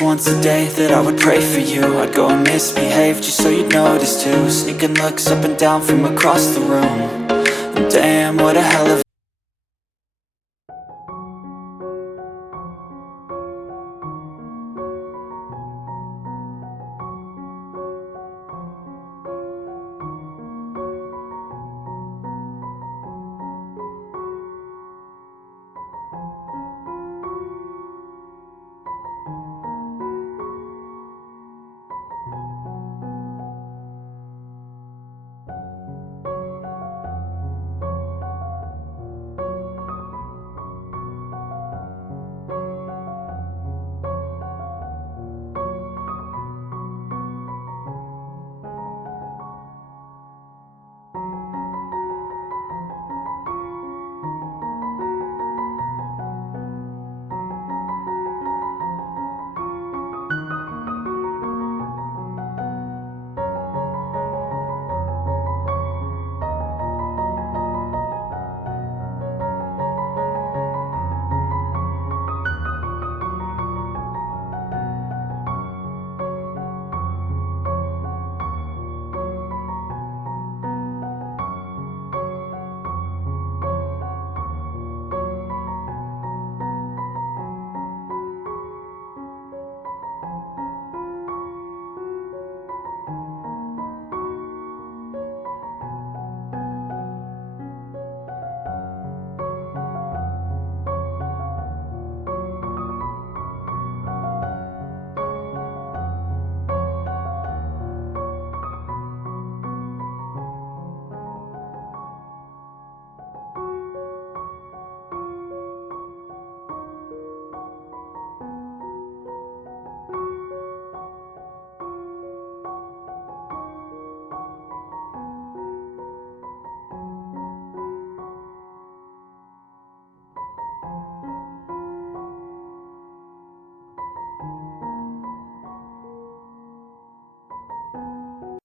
least once a day that I would pray for you. I'd go and misbehave just so you'd notice too. Sneaking looks up and down from across the room. And damn, what a hell of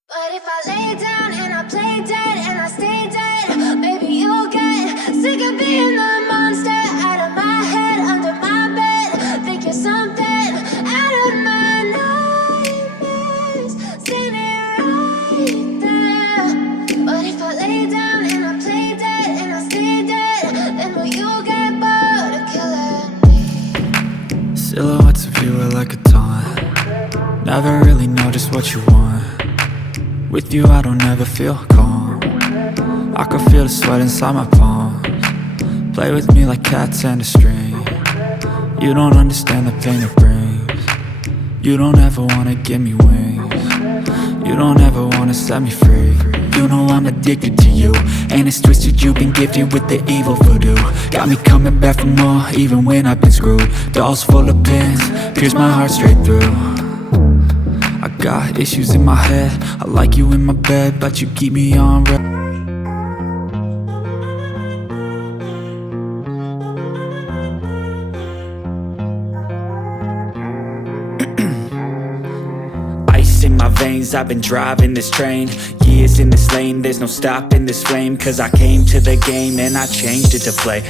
But if I lay down and I play dead and I stay dead, maybe you'll get sick of being the monster out of my head, under my bed. Think you're something out of my nightmares, standing right there. But if I lay down and I play dead and I stay dead, then will you get bored of killing me? silhouettes of you are like a taunt. Never really know just what you want. With you I don't ever feel calm. I can feel the sweat inside my palms. Play with me like cats and a string. You don't understand the pain it brings. You don't ever wanna give me wings. You don't ever wanna set me free. You know I'm addicted to you, and it's twisted, you've been gifted with the evil voodoo. Got me coming back for more, even when I've been screwed. Dolls full of pins, pierce my heart straight through. I got issues in my head, I like you in my bed, but you keep me on red. Ice in my veins, I've been driving this train. Years in this lane, there's no stopping this flame. Cause I came to the game and I changed it to play.